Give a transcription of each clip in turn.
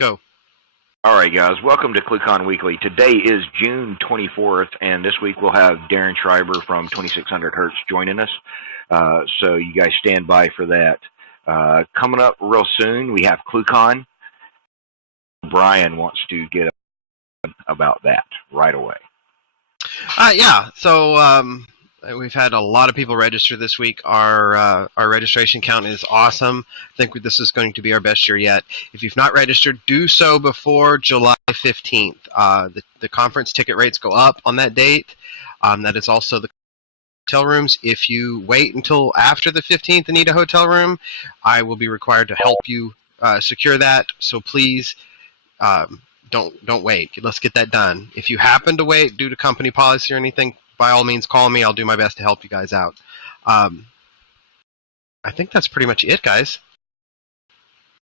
Go. All right, guys. Welcome to ClueCon Weekly. Today is June 24th, and this week we'll have Darren Schreiber from 2600 Hertz joining us. So you guys stand by for that. Coming up real soon, we have ClueCon. Brian wants to get about that right away. Yeah. So we've had a lot of people register this week. Our registration count is awesome. I think this is going to be our best year yet. If you've not registered, do so before July 15th. The conference ticket rates go up on that date. That is also the hotel rooms. If you wait until after the 15th and need a hotel room, I will be required to help you secure that. So please. Don't wait. Let's get that done. If you happen to wait due to company policy or anything, by all means, call me. I'll do my best to help you guys out. I think that's pretty much it, guys.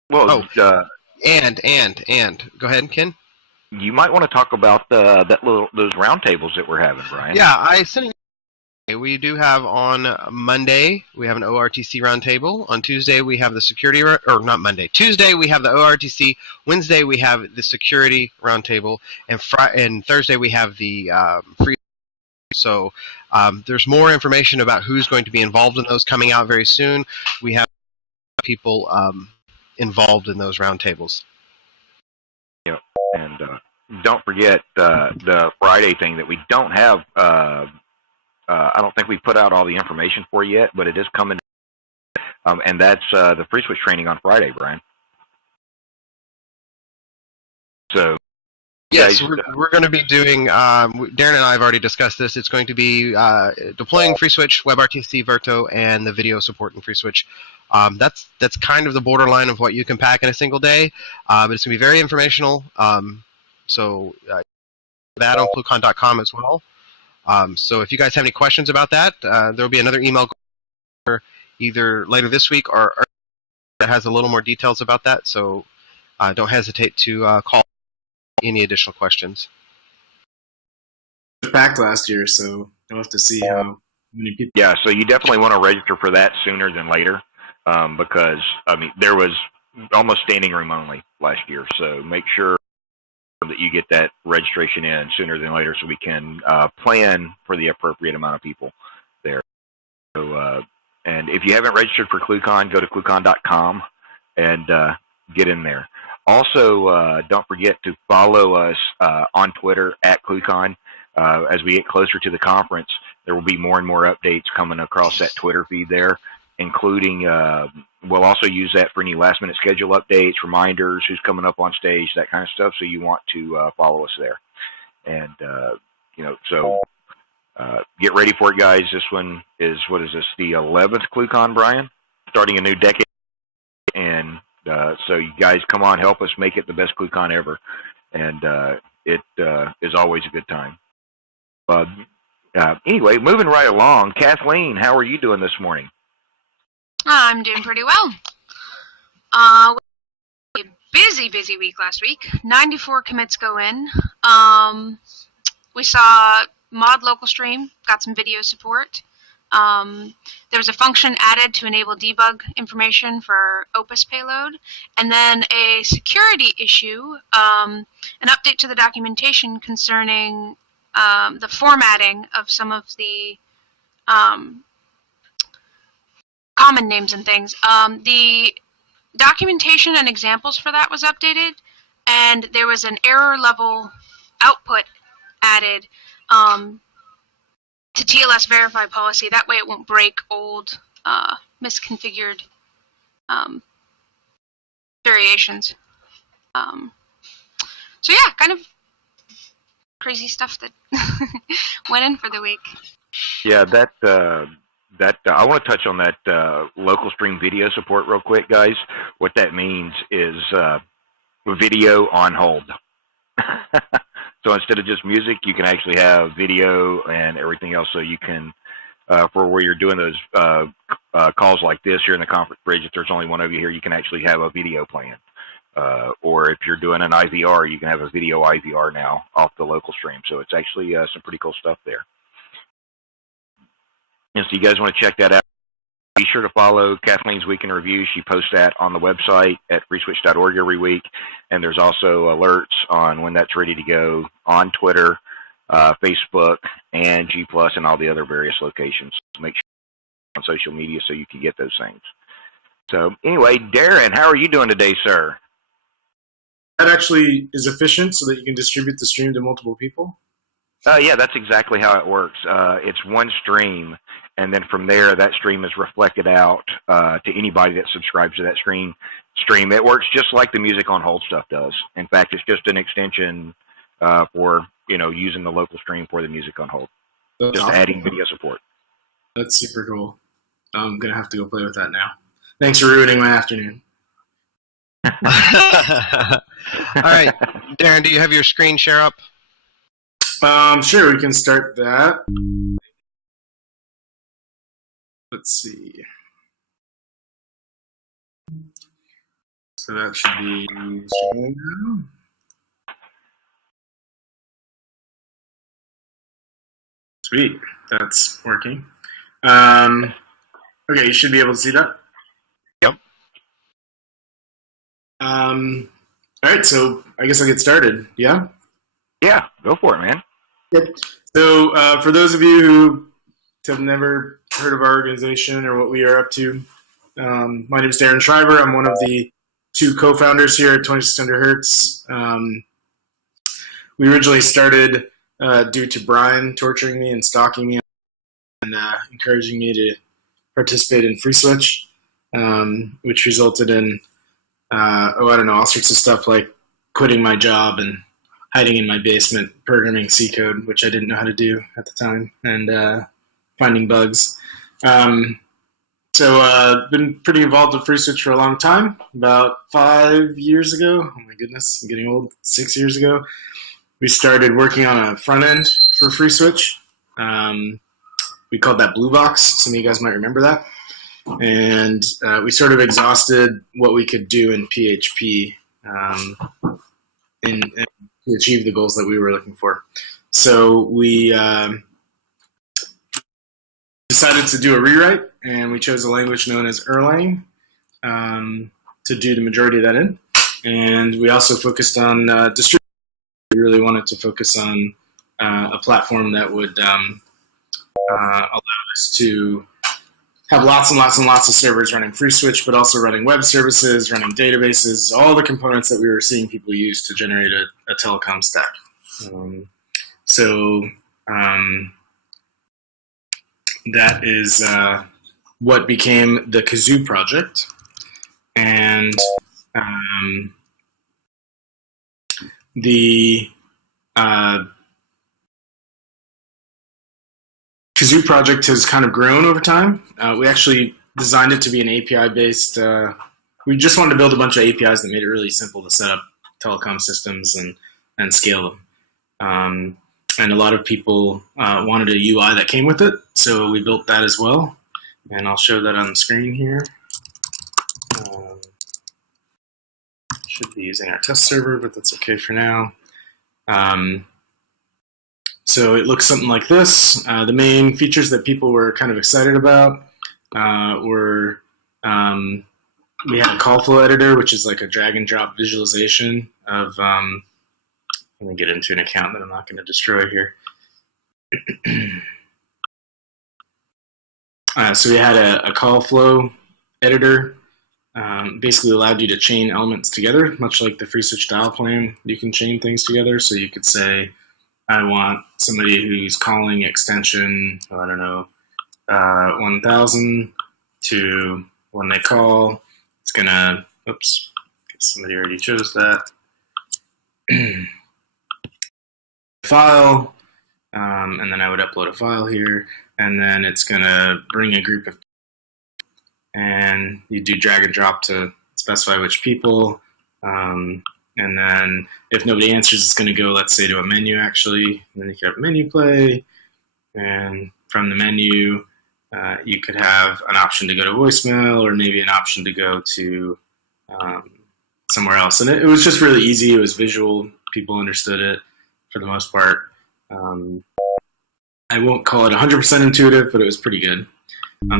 Well, and go ahead, Ken. You might want to talk about those roundtables that we're having, Brian. Yeah, I sent. We do have on Monday, we have an ORTC roundtable. On Tuesday, we have the security, or not Monday. Tuesday, we have the ORTC. Wednesday, we have the security roundtable. And Thursday, we have the free. So there's more information about who's going to be involved in those coming out very soon. We have people involved in those roundtables. Yeah, and don't forget the Friday thing that we don't have. I don't think we put out all the information for you yet, but it is coming. And that's the FreeSWITCH training on Friday, Brian. So, yes, we're going to be doing, Darren and I have already discussed this. It's going to be deploying FreeSWITCH, WebRTC, Verto, and the video support in FreeSWITCH. That's kind of the borderline of what you can pack in a single day, but it's going to be very informational. So that on ClueCon.com as well. So if you guys have any questions about that, there will be another email either later this week or that has a little more details about that. So don't hesitate to call any additional questions. It was packed last year, so you'll have to see how many people. Yeah, so you definitely want to register for that sooner than later because, I mean, there was almost standing room only last year. So make sure that you get that registration in sooner than later so we can plan for the appropriate amount of people there. So, and if you haven't registered for ClueCon, go to ClueCon.com and get in there. Also, don't forget to follow us on Twitter at ClueCon. As we get closer to the conference, there will be more and more updates coming across that Twitter feed there, including we'll also use that for any last-minute schedule updates, reminders, who's coming up on stage, that kind of stuff. So you want to follow us there. And, so get ready for it, guys. This one is, what is this, the 11th ClueCon, Brian? Starting a new decade. And so you guys come on, help us make it the best ClueCon ever. And it is always a good time. Anyway, moving right along, Kathleen, how are you doing this morning? I'm doing pretty well. A busy week last week. 94 commits go in. We saw mod local stream, got some video support. There was a function added to enable debug information for Opus payload, and then a security issue, an update to the documentation concerning the formatting of some of the common names and things. The documentation and examples for that was updated, and there was an error level output added to TLS verify policy. That way it won't break old misconfigured variations. So yeah, kind of crazy stuff that went in for the week. Yeah, I want to touch on that local stream video support real quick, guys. What that means is video on hold. So instead of just music, you can actually have video and everything else. So you can, for where you're doing those calls like this here in the conference bridge, if there's only one of you here, you can actually have a video playing. Or if you're doing an IVR, you can have a video IVR now off the local stream. So it's actually some pretty cool stuff there. And so you guys want to check that out. be sure to follow Kathleen's Week in Review. She posts that on the website at freeswitch.org every week. And there's also alerts on when that's ready to go on Twitter, Facebook, and G+, and all the other various locations. Make sure on social media so you can get those things. So anyway, Darren, how are you doing today, sir? That actually is efficient so that you can distribute the stream to multiple people? Yeah, that's exactly how it works. It's one stream, and then from there, that stream is reflected out to anybody that subscribes to that stream. It works just like the Music on Hold stuff does. In fact, it's just an extension for using the local stream for the Music on Hold. That's just awesome. adding video support. That's super cool. I'm going to have to go play with that now. Thanks for ruining my afternoon. All right, Darren, do you have your screen share up? Sure, we can start that. Let's see. So that should be showing now. Sweet, that's working. Okay, you should be able to see that. Yep. All right, so I guess I'll get started. Yeah? Yeah, go for it, man. Yep. So for those of you who have never heard of our organization or what we are up to, my name is Darren Schreiber. I'm one of the two co-founders here at 2600 Hertz. We originally started due to Brian torturing me and stalking me and encouraging me to participate in FreeSWITCH, which resulted in, all sorts of stuff like quitting my job and hiding in my basement programming C code, which I didn't know how to do at the time, and finding bugs. So I've been pretty involved with FreeSWITCH for a long time. About 5 years ago, oh my goodness, I'm getting old, 6 years ago, we started working on a front end for FreeSWITCH. We called that Blue Box. Some of you guys might remember that. And we sort of exhausted what we could do in PHP to achieve the goals that we were looking for. So we decided to do a rewrite, and we chose a language known as Erlang to do the majority of that in. And we also focused on distribution. We really wanted to focus on a platform that would allow us to have lots and lots and lots of servers running FreeSWITCH, but also running web services, running databases, all the components that we were seeing people use to generate a telecom stack. That is what became the Kazoo project. And the Kazoo project has kind of grown over time. We actually designed it to be an API-based. We just wanted to build a bunch of APIs that made it really simple to set up telecom systems and scale them. And a lot of people wanted a UI that came with it, so we built that as well. And I'll show that on the screen here. Should be using our test server, but that's okay for now. So it looks something like this. The main features that people were kind of excited about were we had a call flow editor, which is like a drag and drop visualization of, let me get into an account that I'm not going to destroy here. So we had a call flow editor, basically allowed you to chain elements together, much like the FreeSWITCH dial plan. You can chain things together, so you could say, I want somebody who's calling extension, 1000 to when they call, it's gonna, oops, somebody already chose that. File, and then I would upload a file here, and then it's gonna bring a group of, and you do drag and drop to specify which people. And then if nobody answers, it's going to go, let's say, to a menu, actually. And then you could have a menu play. And from the menu, you could have an option to go to voicemail or maybe an option to go to somewhere else. And it was just really easy. It was visual. People understood it for the most part. I won't call it 100% intuitive, but it was pretty good.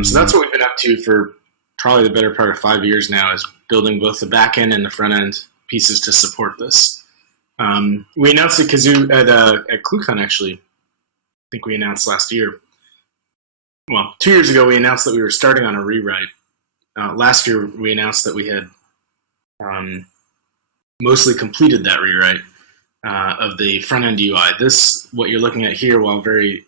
So that's what we've been up to for probably the better part of 5 years now, is building both the back end and the front end pieces to support this. We announced at Kazoo at ClueCon, actually. I think we announced last year. Well, 2 years ago we announced that we were starting on a rewrite. Last year we announced that we had mostly completed that rewrite of the front end UI. This, what you're looking at here, while very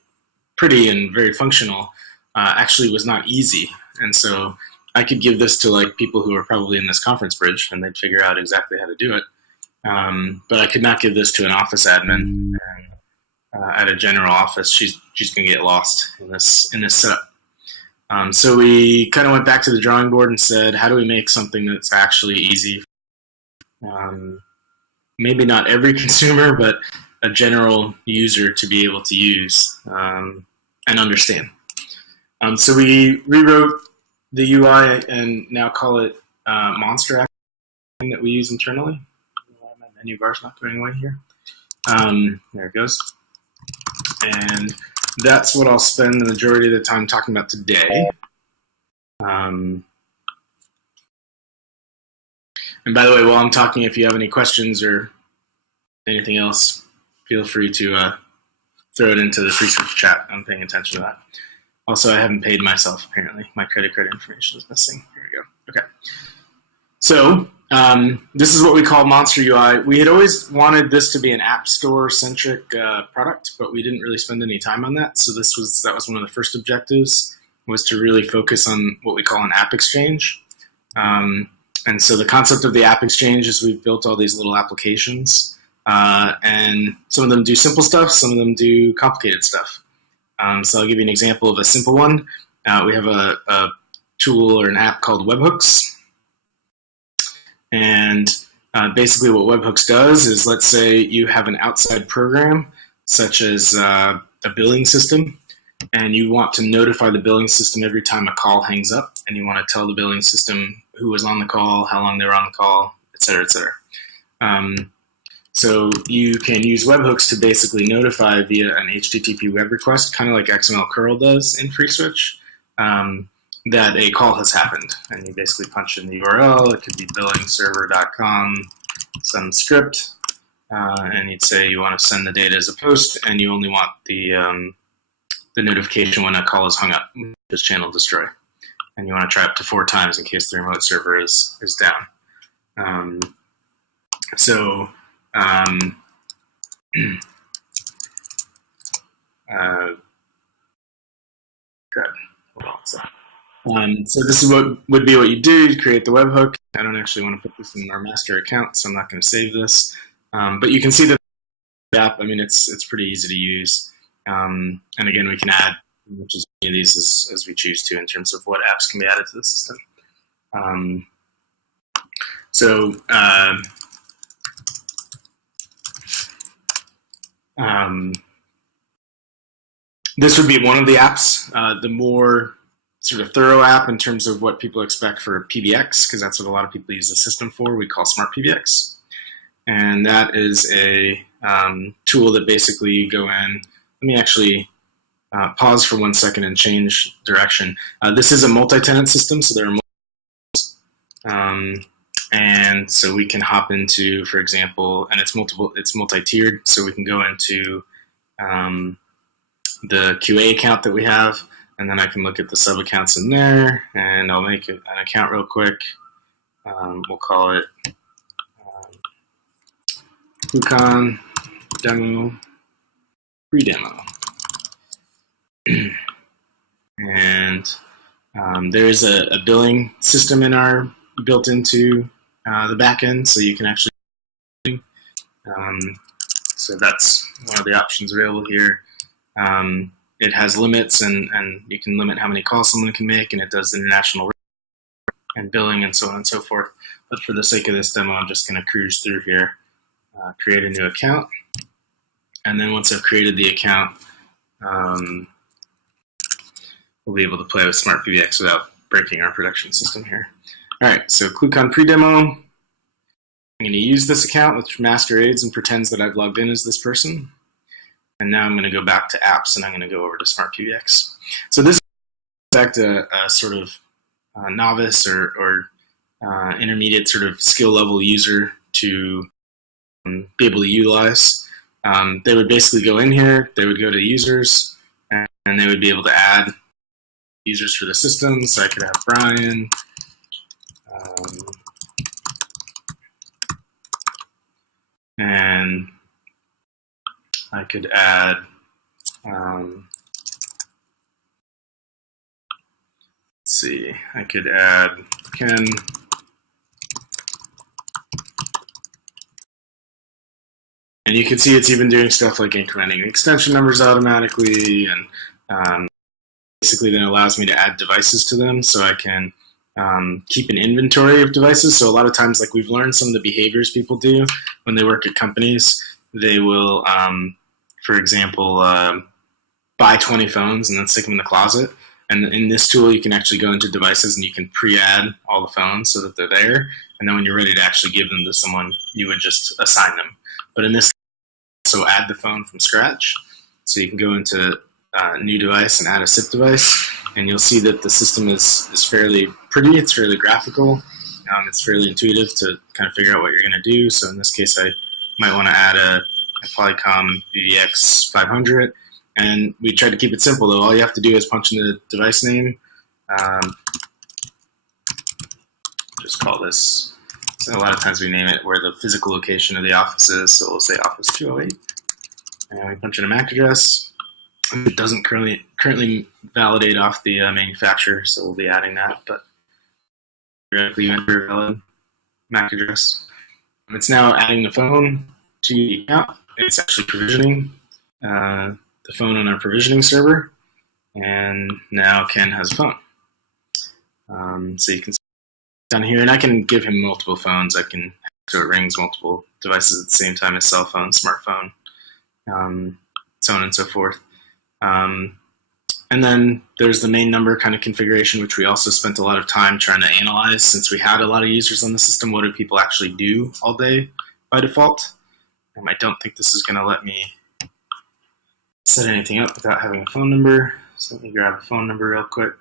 pretty and very functional, actually was not easy. And so I could give this to like people who are probably in this conference bridge, and they'd figure out exactly how to do it. But I could not give this to an office admin at a general office. She's going to get lost in this setup. So we kind of went back to the drawing board and said, how do we make something that's actually easy? Maybe not every consumer, but a general user to be able to use and understand. So we rewrote the UI and now call it Monster Action that we use internally. My menu bar's not going away here. There it goes. And that's what I'll spend the majority of the time talking about today. And by the way, while I'm talking, if you have any questions or anything else, feel free to throw it into the FreeSWITCH chat. I'm paying attention to that. Also, I haven't paid myself, apparently. My credit card information is missing. Here we go. Okay. So this is what we call Monster UI. We had always wanted this to be an App Store-centric product, but we didn't really spend any time on that. So that was one of the first objectives, was to really focus on what we call an app exchange. And so the concept of the app exchange is we've built all these little applications, and some of them do simple stuff, some of them do complicated stuff. So I'll give you an example of a simple one. We have a tool or an app called Webhooks. And basically what Webhooks does is, let's say you have an outside program, such as a billing system, and you want to notify the billing system every time a call hangs up, and you want to tell the billing system who was on the call, how long they were on the call, et cetera, et cetera. So you can use webhooks to basically notify via an HTTP web request, kind of like XML curl does in FreeSWITCH, that a call has happened. And you basically punch in the URL. It could be billingserver.com, some script, and you'd say you want to send the data as a post, and you only want the notification when a call is hung up, just channel destroy. And you want to try up to 4 times in case the remote server is down. Good. Hold on a second. So this is what would be what you do. You create the webhook. I don't actually want to put this in our master account, so I'm not going to save this. But you can see that the app, I mean, it's pretty easy to use. And again, we can add which as many of these as we choose to in terms of what apps can be added to the system. This would be one of the apps. The more sort of thorough app in terms of what people expect for PBX, because that's what a lot of people use the system for, we call Smart PBX. And that is a tool that basically you go in. Let me actually pause for 1 second and change direction. This is a multi-tenant system, so there are and so we can hop into, for example, and it's multi-tiered, so we can go into the QA account that we have, and then I can look at the sub-accounts in there, and I'll make an account real quick. We'll call it ClueCon demo, free demo. And there is a billing system in our built into the backend, so you can actually so that's one of the options available here. It has limits, and you can limit how many calls someone can make, and it does international and billing and so on and so forth. But for the sake of this demo, I'm just going to cruise through here, create a new account, and then once I've created the account, we'll be able to play with Smart PBX without breaking our production system here. All right, so ClueCon pre-demo. I'm going to use this account, which master aids and pretends that I've logged in as this person. And now I'm going to go back to apps, and I'm going to go over to Smart PBX. So this is in fact a sort of novice or intermediate sort of skill level user to be able to utilize. They would basically go in here, they would go to users, and they would be able to add users for the system. So I could have Brian, and I could add let's see, I could add Ken. And you can see it's even doing stuff like incrementing extension numbers automatically, and basically then allows me to add devices to them, so I can keep an inventory of devices. So a lot of times, like we've learned some of the behaviors people do when they work at companies. They will, for example, buy 20 phones and then stick them in the closet. And in this tool, you can actually go into devices and you can pre-add all the phones so that they're there. And then when you're ready to actually give them to someone, you would just assign them. But in this, so add the phone from scratch. So you can go into new device and add a SIP device, and you'll see that the system is fairly pretty. It's fairly graphical. It's fairly intuitive to kind of figure out what you're going to do. So in this case, I might want to add a Polycom VVX 500. And we try to keep it simple, though. All you have to do is punch in the device name. Just call this. So a lot of times we name it where the physical location of the office is. So we'll say Office 208. And we punch in a MAC address. It doesn't currently validate off the manufacturer, so we'll be adding that. But directly enter a valid MAC address. It's now adding the phone to the account. It's actually provisioning the phone on our provisioning server, and now Ken has a phone. So you can see down here, and I can give him multiple phones. I can so it rings multiple devices at the same time as cell phone, smartphone, so on and so forth. And then there's the main number kind of configuration, which we also spent a lot of time trying to analyze since we had a lot of users on the system. What do people actually do all day by default? I don't think this is going to let me set anything up without having a phone number. So let me grab a phone number real quick.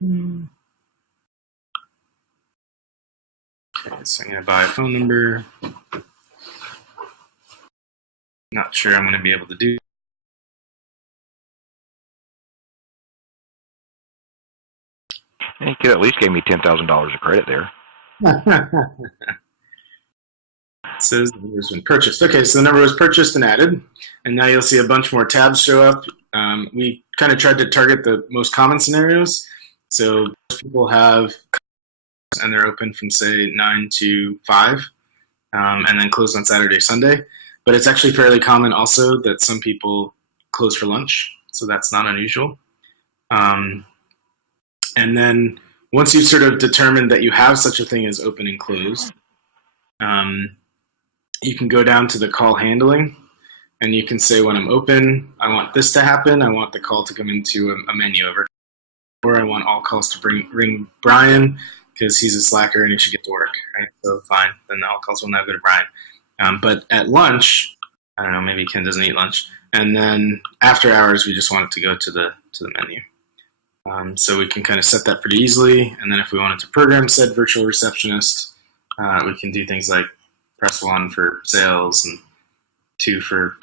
Okay, so I'm going to buy a phone number. Not sure I'm going to be able to do. You could at least give me $10,000 of credit there. It says the number's been purchased. Okay, so the number was purchased and added, and now you'll see a bunch more tabs show up. We kind of tried to target the most common scenarios. So most people have, and they're open from say 9 to 5, and then closed on Saturday, Sunday. But it's actually fairly common also that some people close for lunch, so that's not unusual. And then once you've sort of determined that you have such a thing as open and closed, you can go down to the call handling, and you can say when I'm open, I want this to happen. I want the call to come into a menu over, or I want all calls to ring Brian because he's a slacker and he should get to work, right? So fine, then all calls will now go to Brian. But at lunch, I don't know, maybe Ken doesn't eat lunch, and then after hours, we just want it to go to the menu. So we can kind of set that pretty easily, and then if we wanted to program said virtual receptionist, we can do things like press 1 for sales and 2 for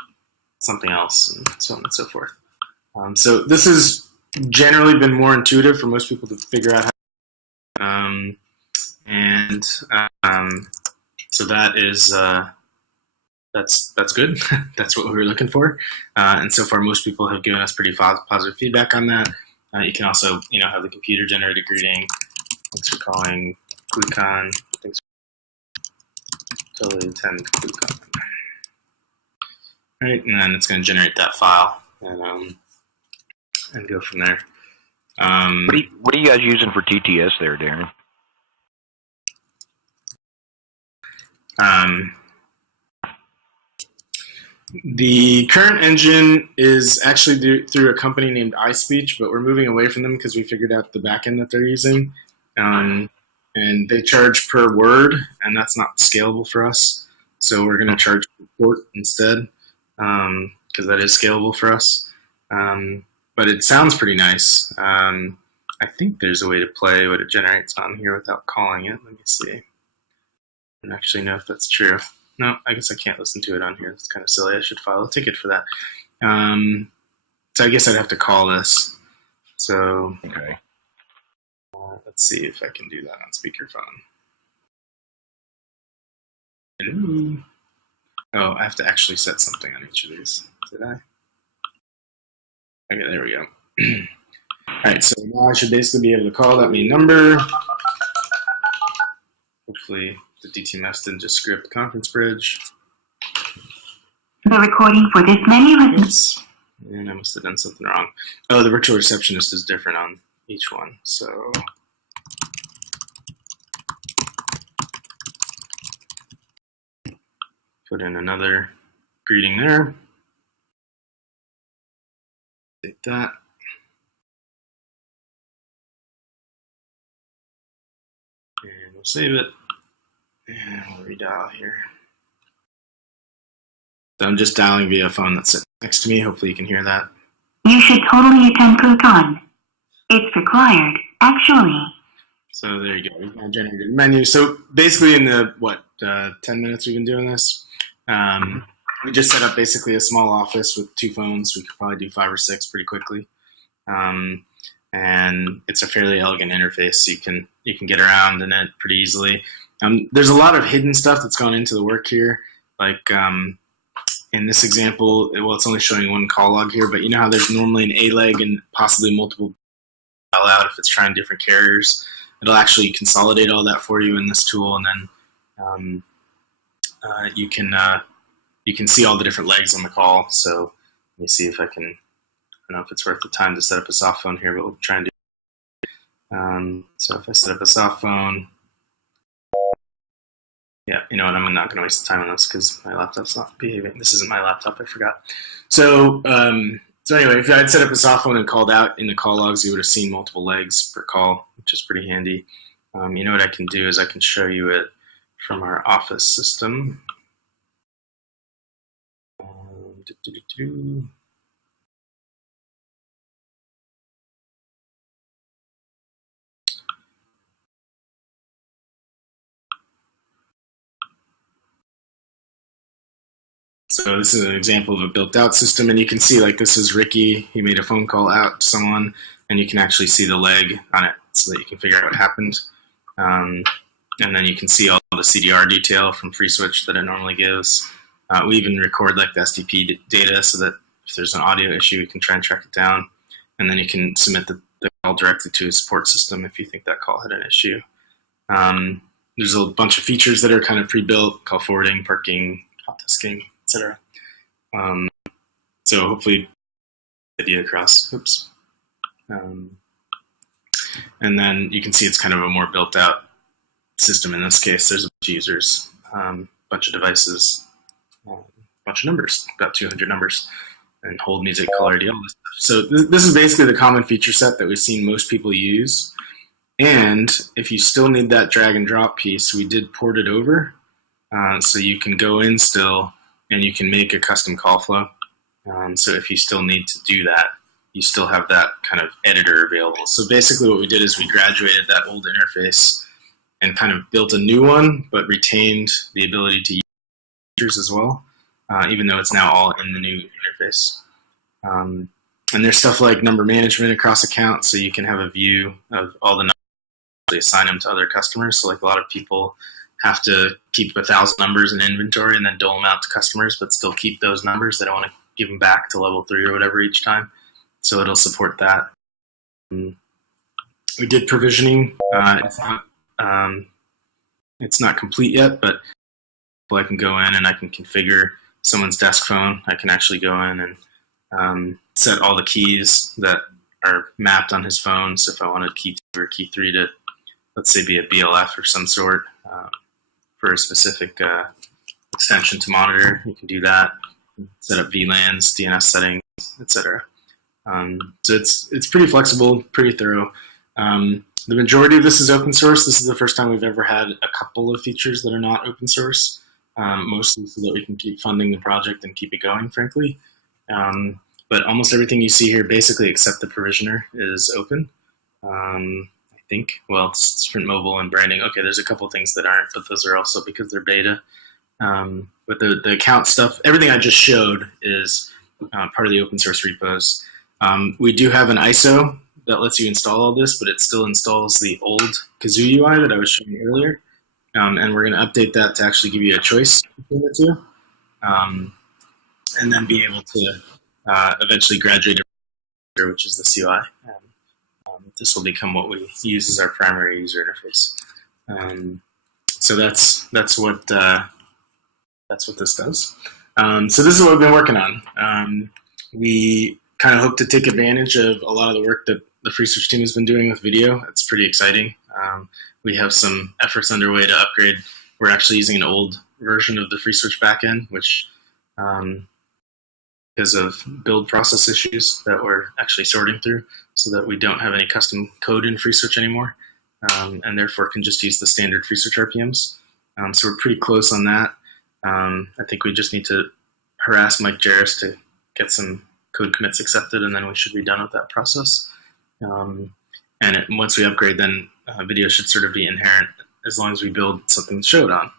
something else, and so on and so forth. So this has generally been more intuitive for most people to figure out how. So that is that's good. That's what we were looking for, and so far most people have given us pretty positive feedback on that. You can also, have the computer generated greeting. Thanks for calling ClueCon. Thanks for totally attend ClueCon. Right, and then it's going to generate that file and go from there. What are you guys using for TTS there, Darren? The current engine is actually through a company named iSpeech, but we're moving away from them because we figured out the backend that they're using. And they charge per word, and that's not scalable for us. So we're going to charge per port instead, because that is scalable for us. But it sounds pretty nice. I think there's a way to play what it generates on here without calling it. Let me see. I don't actually know if that's true. No, I guess I can't listen to it on here. It's kind of silly. I should file a ticket for that. So I guess I'd have to call this. So Okay. let's see if I can do that on speakerphone. Hello. Oh, I have to actually set something on each of these. Did I? Okay, there we go. All right, so now I should basically be able to call that main number. Hopefully the DTMS didn't just screw up the conference bridge. The recording for this menu is... Oops. And I must have done something wrong. Oh, the virtual receptionist is different on each one. So put in another greeting there. Take that. And we'll save it. And we'll redial here. So I'm just dialing via a phone that's sitting next to me. Hopefully you can hear that. You should totally attend ClueCon. It's required, actually. So there you go. We've now generated a menu. So basically in the, 10 minutes we've been doing this, we just set up basically a small office with 2 phones. We could probably do 5 or 6 pretty quickly. And it's a fairly elegant interface, so you can get around in it pretty easily. There's a lot of hidden stuff that's gone into the work here. Like in this example, well, it's only showing one call log here, but you know how there's normally an A leg and possibly multiple dial out if it's trying different carriers. It'll actually consolidate all that for you in this tool, and then you can see all the different legs on the call. So let me see if I can. I don't know if it's worth the time to set up a soft phone here, but we'll try and do. So if I set up a soft phone, yeah, you know what? I'm not going to waste the time on this because my laptop's not behaving. This isn't my laptop. I forgot. So anyway, if I had set up a soft phone and called out in the call logs, you would have seen multiple legs per call, which is pretty handy. You know what I can do is I can show you it from our office system. So this is an example of a built-out system, and you can see like this is Ricky. He made a phone call out to someone, and you can actually see the leg on it so that you can figure out what happened. And then you can see all the CDR detail from FreeSWITCH that it normally gives. We even record like the SDP data so that if there's an audio issue, we can try and track it down. And then you can submit the call directly to a support system if you think that call had an issue. There's a bunch of features that are kind of pre-built: call forwarding, parking, hot tasking, etc. So hopefully idea across. Oops. And then you can see it's kind of a more built-out system. In this case, there's a bunch of users, bunch of devices, bunch of numbers, about 200 numbers, and hold music, caller ID, all this stuff. So this is basically the common feature set that we've seen most people use. And if you still need that drag and drop piece, we did port it over. So you can go in still and you can make a custom call flow. So if you still need to do that, you still have that kind of editor available. So basically what we did is we graduated that old interface and kind of built a new one, but retained the ability to use features as well, even though it's now all in the new interface. And there's stuff like number management across accounts, so you can have a view of all the numbers, they assign them to other customers. So like a lot of people have to keep 1,000 numbers in inventory and then dole them out to customers, but still keep those numbers. They don't want to give them back to level 3 or whatever each time. So it'll support that. We did provisioning. It's not complete yet, but I can go in and I can configure someone's desk phone. I can actually go in and set all the keys that are mapped on his phone. So if I wanted key 2 or key 3 to, let's say, be a BLF or some sort for a specific extension to monitor, you can do that. Set up VLANs, DNS settings, etc. So it's pretty flexible, pretty thorough. The majority of this is open source. This is the first time we've ever had a couple of features that are not open source. mostly so that we can keep funding the project and keep it going, frankly. But almost everything you see here, basically except the provisioner, is open. I think, well, it's Sprint Mobile and branding. Okay, there's a couple things that aren't, but those are also because they're beta. But the account stuff, everything I just showed is part of the open source repos. We do have an ISO that lets you install all this, but it still installs the old Kazoo UI that I was showing you earlier. And we're going to update that to actually give you a choice between the two. And then be able to eventually graduate, which is the CUI. This will become what we use as our primary user interface. So that's what this does. So this is what we've been working on. We kind of hope to take advantage of a lot of the work that the FreeSWITCH team has been doing with video. It's pretty exciting. We have some efforts underway to upgrade. We're actually using an old version of the FreeSWITCH backend, which because of build process issues that we're actually sorting through, so that we don't have any custom code in FreeSWITCH anymore, and therefore can just use the standard FreeSWITCH RPMs. So we're pretty close on that. I think we just need to harass Mike Jarris to get some code commits accepted, and then we should be done with that process. Once we upgrade, then video should sort of be inherent as long as we build something to show it on.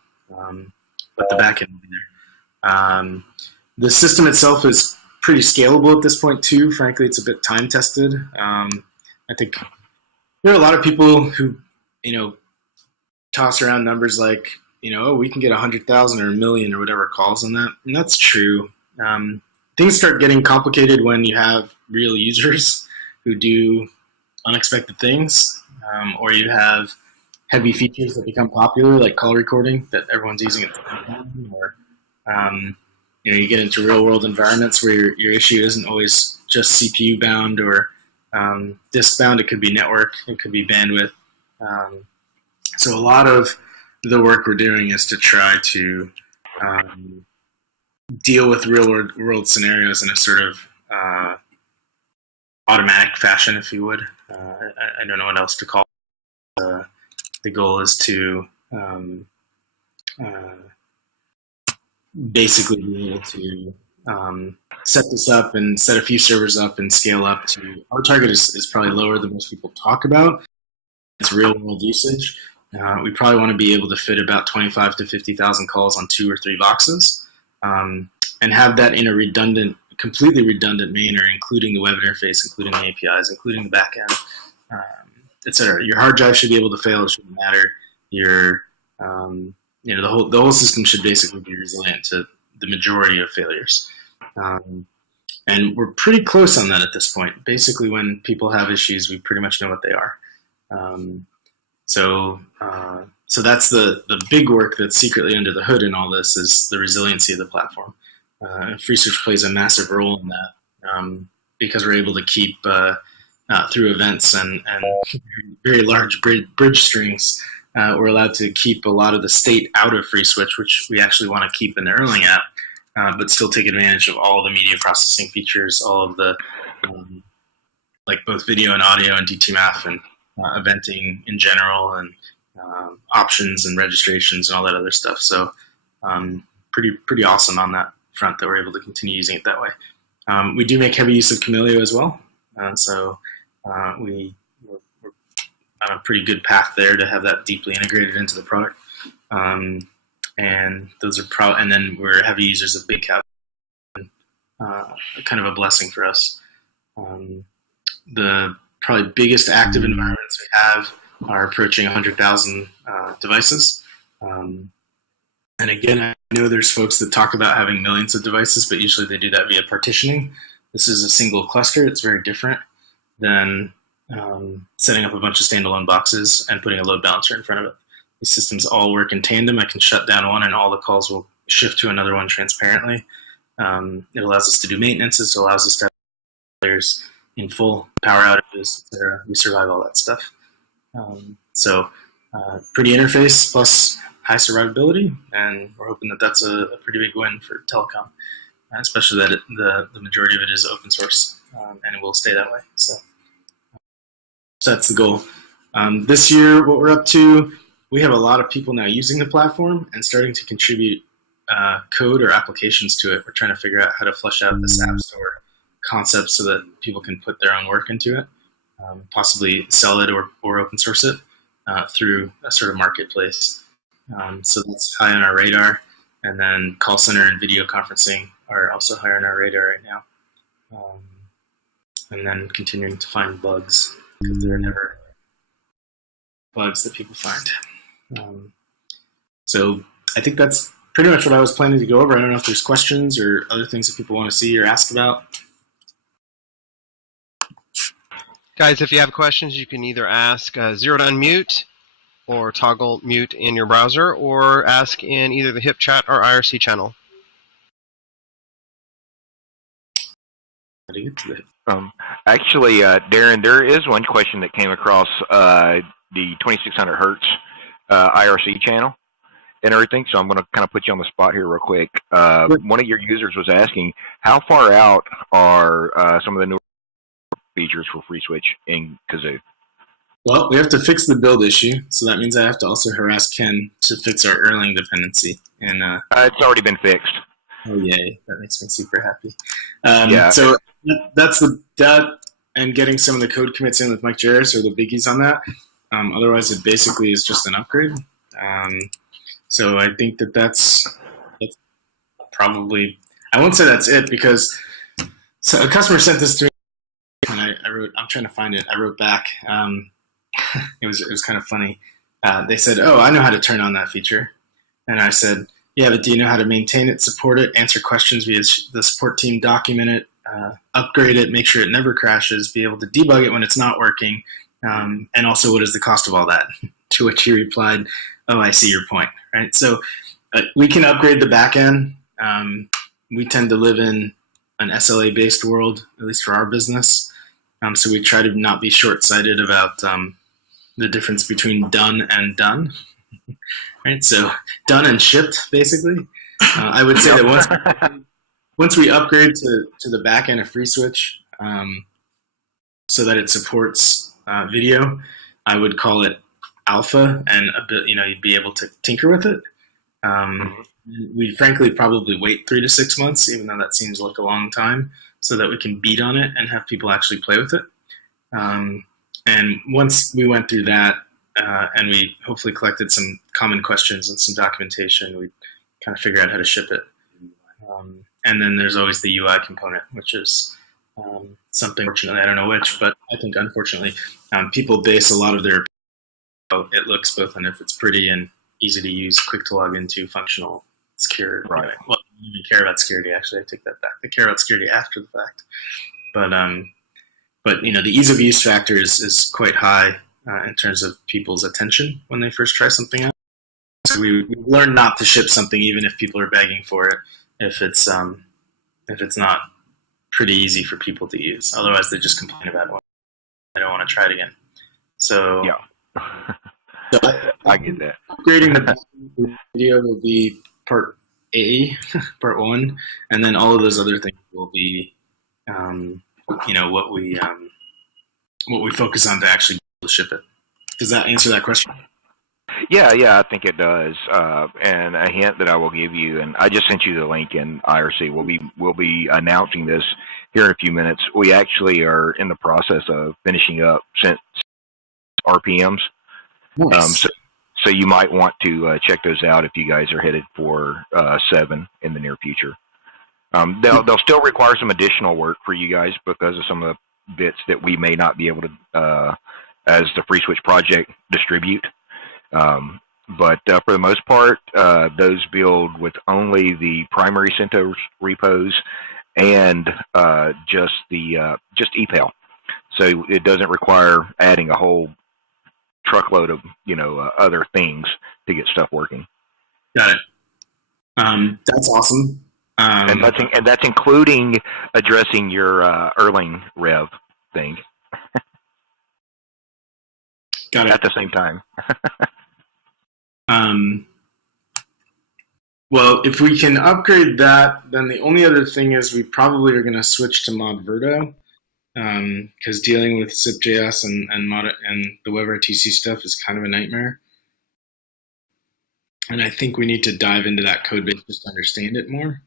But the backend will be there. The system itself is pretty scalable at this point too. Frankly, it's a bit time tested. I think there are a lot of people who, toss around numbers like, oh, we can get 100,000 or 1 million or whatever calls on that, and that's true. Things start getting complicated when you have real users who do unexpected things, or you have heavy features that become popular, like call recording that everyone's using at the same time, or you get into real-world environments where your issue isn't always just CPU bound or disk bound. It could be network, it could be bandwidth. So a lot of the work we're doing is to try to deal with real-world scenarios in a sort of automatic fashion, if you would. I don't know what else to call it. The goal is to basically be able to set this up and set a few servers up and scale up to, our target is probably lower than most people talk about. It's real world usage. We probably want to be able to fit about 25 to 50,000 calls on 2 or 3 boxes, and have that in a completely redundant manner, including the web interface, including the APIs, including the backend, etc. Your hard drive should be able to fail. It shouldn't matter. The whole system should basically be resilient to the majority of failures. And we're pretty close on that at this point. Basically, when people have issues, we pretty much know what they are. So that's the big work that's secretly under the hood in all this, is the resiliency of the platform. FreeSWITCH plays a massive role in that, because we're able to keep, through events and very large bridge strings, we're allowed to keep a lot of the state out of FreeSWITCH, which we actually want to keep in the Erlang app, but still take advantage of all the media processing features, all of the, like both video and audio and DTMF and eventing in general, and options and registrations and all that other stuff. So pretty awesome on that front that we're able to continue using it that way. We do make heavy use of Camilio as well. So we're on a pretty good path there to have that deeply integrated into the product. And those are and then we're heavy users of Big Cat, kind of a blessing for us. The probably biggest active environments we have are approaching 100,000 devices. And again, I know there's folks that talk about having millions of devices, but usually they do that via partitioning. This is a single cluster. It's very different than setting up a bunch of standalone boxes and putting a load balancer in front of it. These systems all work in tandem. I can shut down one and all the calls will shift to another one transparently. It allows us to do maintenance. It allows us to have players in full power outages, etc. We survive all that stuff. So pretty interface plus high survivability, and we're hoping that that's a pretty big win for telecom, especially that the majority of it is open source, and it will stay that way. So that's the goal. This year, what we're up to, we have a lot of people now using the platform and starting to contribute code or applications to it. We're trying to figure out how to flesh out this app store concept so that people can put their own work into it, possibly sell it or open source it through a sort of marketplace. So that's high on our radar. And then call center and video conferencing are also higher on our radar right now. And then continuing to find bugs, because there are never bugs that people find. So I think that's pretty much what I was planning to go over. I don't know if there's questions or other things that people want to see or ask about. Guys, if you have questions, you can either ask 0 to unmute or toggle mute in your browser, or ask in either the HIP chat or IRC channel. Actually, Darren, there is one question that came across the 2600 hertz IRC channel and everything, so I'm going to kind of put you on the spot here real quick. One of your users was asking, how far out are some of the newer features for FreeSWITCH in Kazoo? Well, we have to fix the build issue, so that means I have to also harass Ken to fix our Erlang dependency. And it's already been fixed. Oh, yay. That makes me super happy. Yeah. So that's that, and getting some of the code commits in with Mike Jarris are the biggies on that. Otherwise, it basically is just an upgrade. So I think that's probably, I won't say that's it, because so a customer sent this to me, and I wrote, I'm trying to find it. I wrote back. It was kind of funny. They said, "Oh, I know how to turn on that feature," and I said, "Yeah, but do you know how to maintain it, support it, answer questions via the support team, document it, upgrade it, make sure it never crashes, be able to debug it when it's not working, and also what is the cost of all that?" To which he replied, "Oh, I see your point." Right. So we can upgrade the back end. We tend to live in an SLA-based world, at least for our business. So we try to not be short-sighted about the difference between done and done. Right, so done and shipped, basically. I would say that once we upgrade to the back end of FreeSWITCH, so that it supports video, I would call it alpha, and a bit, you'd be able to tinker with it. We'd frankly probably wait 3 to 6 months, even though that seems like a long time, so that we can beat on it and have people actually play with it. And once we went through that, and we hopefully collected some common questions and some documentation, we kind of figure out how to ship it. And then there's always the UI component, which is something, fortunately, I don't know which, but I think unfortunately, people base a lot of their, it looks both on if it's pretty and easy to use, quick to log into, functional, secure. Right. Anyway, well, I don't even care about security, actually. I take that back. I care about security after the fact. But the ease of use factor is quite high in terms of people's attention when they first try something out. So we learn not to ship something even if people are begging for it, if it's not pretty easy for people to use. Otherwise, they just complain about it. They don't want to try it again. So yeah, so I get that. Upgrading the video will be part A, part 1, and then all of those other things will be, what we focus on to actually ship it. Does that answer that question? Yeah, I think it does. And a hint that I will give you, and I just sent you the link in IRC. We'll be announcing this here in a few minutes. We actually are in the process of finishing up since RPMs. Nice. So you might want to check those out if you guys are headed for 7 in the near future. They'll still require some additional work for you guys because of some of the bits that we may not be able to, as the FreeSWITCH project, distribute. But for the most part, those build with only the primary CentOS repos and just EPAL. So it doesn't require adding a whole truckload of other things to get stuff working. Got it. That's awesome. And that's including addressing your Erlang Rev thing. Got it. At the same time. Well, if we can upgrade that, then the only other thing is we probably are going to switch to ModVerto, because dealing with zip.js and the WebRTC stuff is kind of a nightmare. And I think we need to dive into that code base just to understand it more.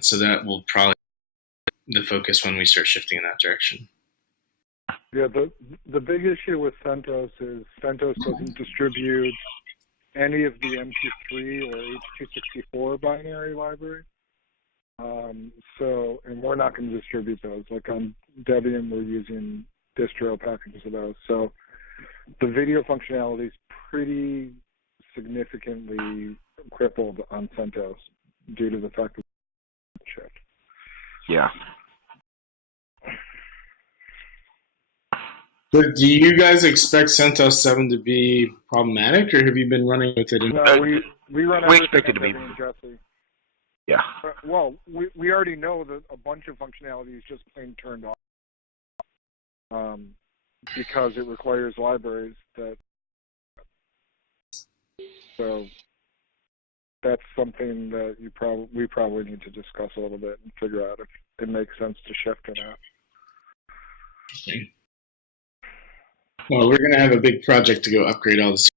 So that will probably be the focus when we start shifting in that direction. Yeah, the big issue with CentOS is CentOS doesn't distribute any of the MP3 or H.264 binary library. And we're not going to distribute those. Like on Debian, we're using distro packages of those. So the video functionality is pretty significantly crippled on CentOS due to the fact that it's shift. Yeah. So do you guys expect CentOS 7 to be problematic, or have you been running with it? No, we run we everything expect it to be. in Jessie. Yeah. Well, we already know that a bunch of functionality is just plain turned off because it requires libraries that. So that's something that we probably need to discuss a little bit and figure out if it makes sense to shift or not. Okay. Well, we're going to have a big project to go upgrade all the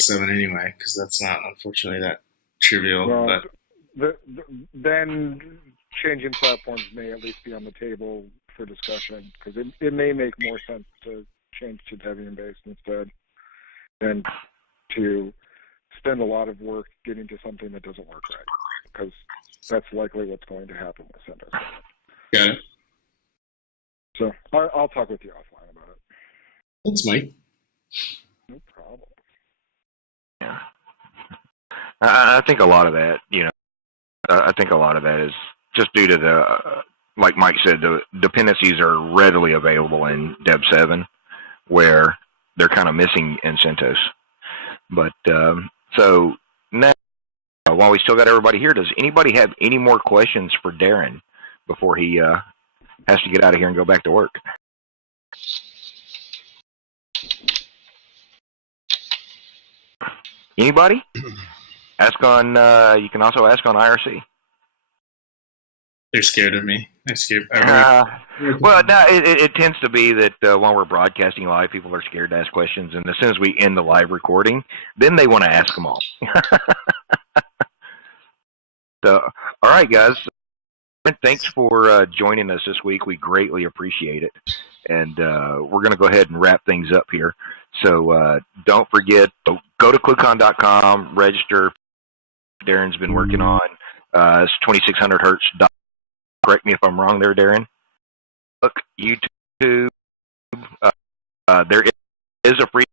7 anyway, because that's not, unfortunately, that trivial. Well, but then changing platforms may at least be on the table for discussion, because it may make more sense to change to Debian-based instead than to spend a lot of work getting to something that doesn't work right, because that's likely what's going to happen with CentOS. Got it. So I'll talk with you offline about it. Thanks, Mike. No problem. Yeah. I think a lot of that, I think a lot of that is just due to the, like Mike said, the dependencies are readily available in Deb 7, where they're kind of missing in CentOS. But so now, while we still got everybody here, does anybody have any more questions for Darren before he has to get out of here and go back to work? Anybody? Ask on. You can also ask on IRC. They're scared of me. They're scared. Well, no, it tends to be that when we're broadcasting live, people are scared to ask questions, and as soon as we end the live recording, then they want to ask them all. So, all right, guys. Thanks for joining us this week. We greatly appreciate it. And we're going to go ahead and wrap things up here. So don't forget, go to ClueCon.com, register. Darren's been working on it's 2600 hertz. Correct me if I'm wrong there, Darren. Look, YouTube. There is a free